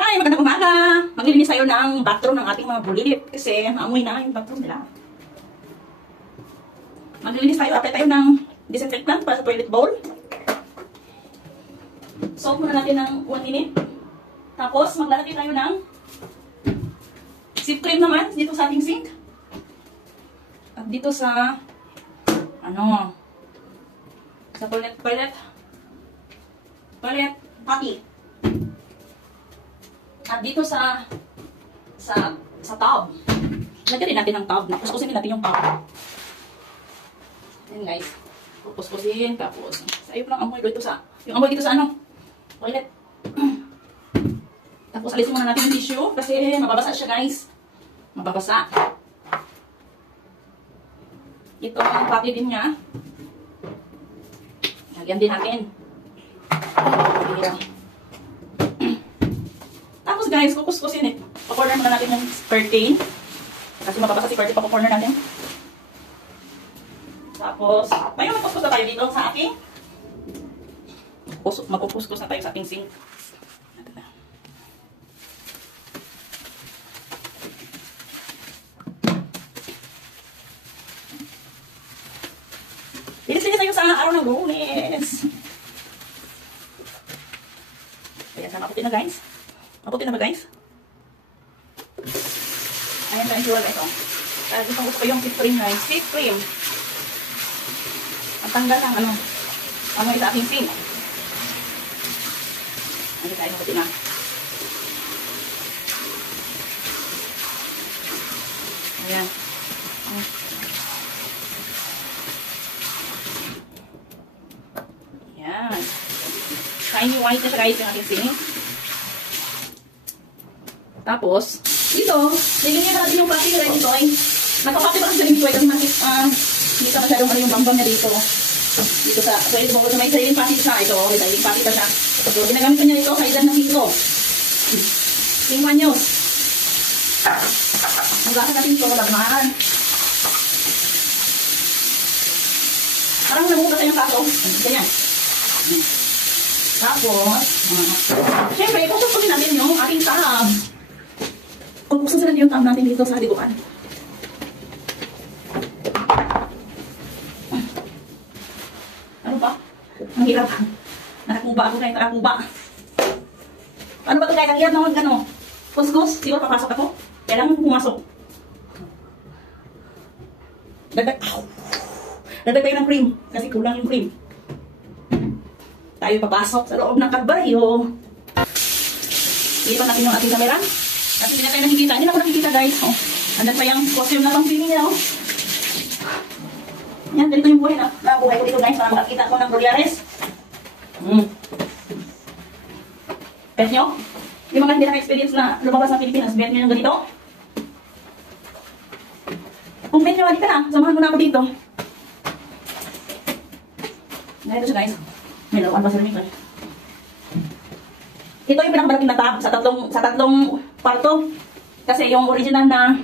Hi, magandang umaga! Maglilinis tayo ng bathroom ng ating mga bulilit kasi maamoy na yung bathroom nila. Maglilinis tayo, apply tayo ng disinfectant para sa toilet bowl. Soak muna natin ng 1 minute. Tapos maglalagay tayo ng zip cream naman dito sa ating sink. At dito sa sa toilet potty. At dito sa tub. Lagyan din natin ng tub. Kuskusin din natin yung tub. Ayan guys. Kuskusin. Tapos, sayop lang amoy dito sa, yung amoy dito sa toilet. Tapos, alisin muna natin yung tissue kasi mababasa siya guys. Mababasa. Ito ang potty din niya. Lagyan din natin. Tapos guys, kukuskusin eh. Pa-corner muna natin yung curtain. Kasi mababasa si curtain, pa-corner natin. Tapos, ngayon magkuskus na tayo dito sa aking. Magkukuskus na tayo sa ating sink. Linis-linis tayo sa araw ng Lunes. Ayan, maputi na guys. Maputi na ba guys? Ayan na yung sura guys. Gusto ko yung zip cream guys. Zip cream. Ang tanggal ng amoy sa aking sink. Ayan tayo, maputi na. Ayan. Ayan. Shiny white na siya guys yung ating sink. Tapos, dito, nilagyan natin yung plastic na dito ay nakapati ba kasi dito ay kasi hindi ka masyadong yung bambang na dito. Dito sa, so ito sa may sariling plastic siya. Ito, may sariling plastic siya. So, ginagamit ko niya ito sa ilan ng hito. 5 anyos. Magasan natin ito, lagmaan. Parang namugas yung kaso. Ganyan. Tapos, syempre, kukusin natin yung ating tub. Kukusin natin yung tub natin dito sa liguan. Ano ba? Ang hirap. Nakakuba ako kahit nakakuba. Ano ba ito kahit ang hirap naman gano'n? Kuskus, siguro papasok ako. Kailangan pumasok. Dagdag tayo ng cream. Kasi kulang yung cream. Tayo papasok sa loob ng Kalbaryo. Ilipan natin yung ating camera. Kasi hindi na tayo nakikita. Hindi na ako nakikita guys. Oh, andan pa yung costume na pang feeling niya. Oh. Yan, ganito yung buhay na. Buhay ko dito guys. Para makakita ko ng Gloriares. Bet nyo? Yung mga hindi naka-experience na lumabas sa Pilipinas, bet nyo yung ganito? Kung bet nyo, halika na. Samahan mo na ako dito. Ganito siya guys. May laruan pa sa rin ito. Ito yung pinakamalaking na tab sa tatlong kwarto. Kasi yung original na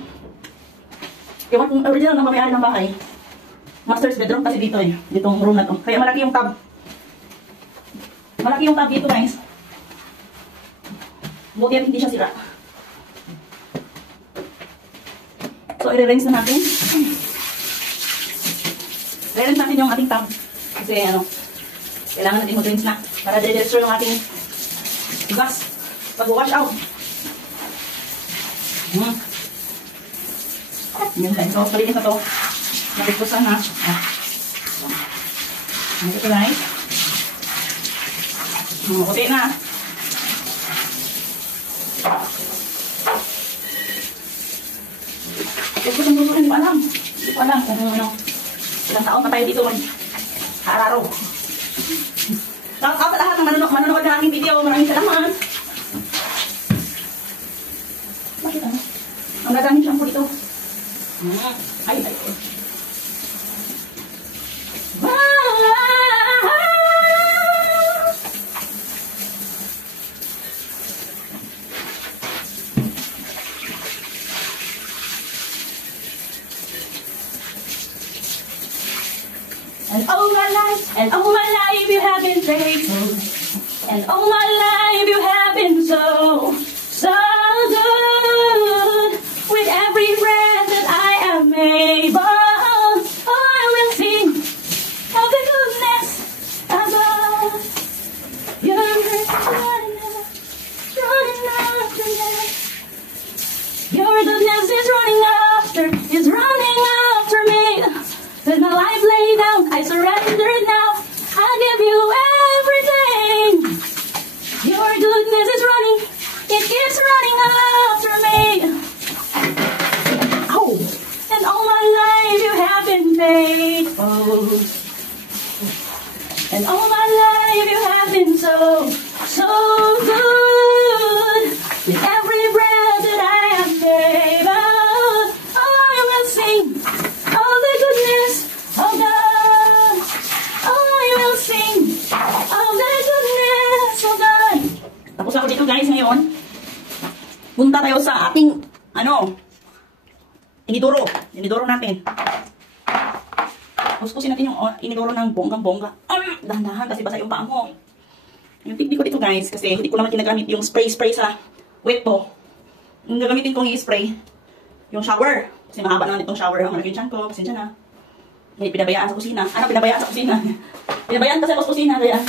may-ari ng bahay, master's bedroom kasi dito eh. Ditong room na to. Kaya malaki yung tab. Malaki yung tab dito guys. Buti at hindi siya sira. So i-rinse na natin. I-rinse natin yung ating tab. Kasi kailangan natin mag-rinse na para de-destroy yung ating gas pag-wash out. Yun guys. So, palinis na to. Nakikusan na. Ito guys. Puti na. Hindi ko alam. Hindi ko alam kung ilang taon na tayo dito. Hararo. Shout out sa lahat ng manonood ng aking video. Maraming salamat. Bakit ano? Ang gagamit shampoo dito. Ay. And all my life you have been faithful. And all my life you have been so punta tayo sa ating, inidoro. Inidoro natin. Puspusin natin yung inidoro ng bonggang-bongga. Dahan-dahan kasi basa yung paa mo. Yung tikdi ko dito guys, kasi hindi ko naman ginagamit yung spray-spray sa wet po. Yung gagamitin kong i-spray, yung shower. Kasi mahaba naman itong shower ang malaking tiyan ko. Pasensya na. Hindi pinabayaan sa kusina. Pinabayaan sa kusina? Pinabayaan kasi ako sa kusina. Kaya,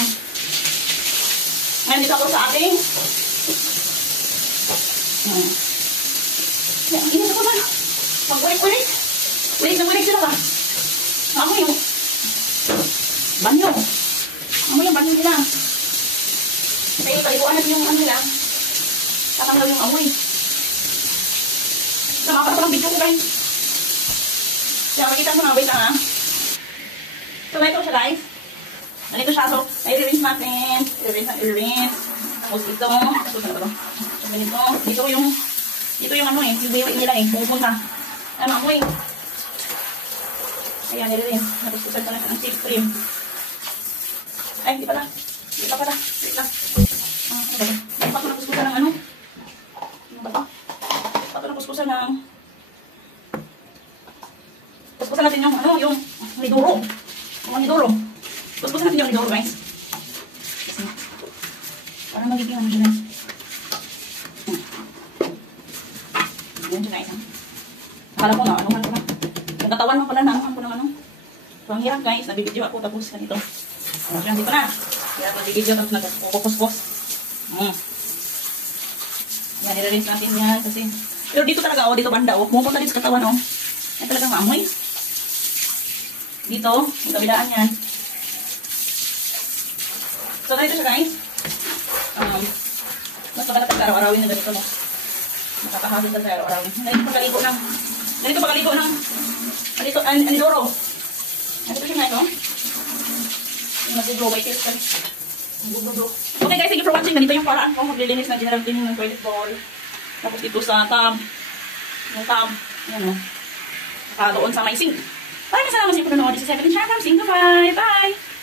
ngayon dito ako sa ating. Init ako na. Mag-wirik-wirik. Wirik sila ka. Ako yung banyo. Ako yung banyo nila. Kaya paliguan natin yung nila. Tatanggal yung amoy. Nakaka pa ng video ko guys. Kaya makita mo na wait lang ha. So ito siya guys. Ganito siya. So i-rinse natin. I-rinse. Tapos ito. So ganito. Dito yung yung biwi nila pupunta. Amoy. Ayan, i-rinse. Tapos kusad ko na siya ng safe cream. Ay, hindi pala. Wait lang. Ano ba ito? Napuspusan ng ano ba ito? Napuspusan ng puspusan natin yung niduro. Yung niduro. Puspusan natin yung niduro guys. Kasi parang magiging siya guys. Yan siya guys. Akala ko na ko na. Yung katawan mo pala naanuhan ko ng So ang hirap guys. Nabibidyo ako tapos ganito. Hindi pa na. Kaya nabibidyo tapos nagpupuspos. Yan, nire-rinse natin yan kasi pero dito talaga, dito banda, pumupunta dito sa katawan, yan talagang maamoy. Dito, yung kabilaan yan. So, ganito siya guys. Mas maganda talaga araw-arawin na ganito, nakakahagod talaga araw-arawin. Ganito pagaligo ng anidoro. Ganito siya nga ito. Yung nag-blow by taste. Okay guys, thank you for watching. Ganito yung paraan ko maglilinis na general cleaning ng toilet bowl. Tapos dito sa tub. Yung tub. Yan doon sa may sink. Maraming salamat sa inyo panonood. This is Evelyn Charm from Sing. Bye! Bye!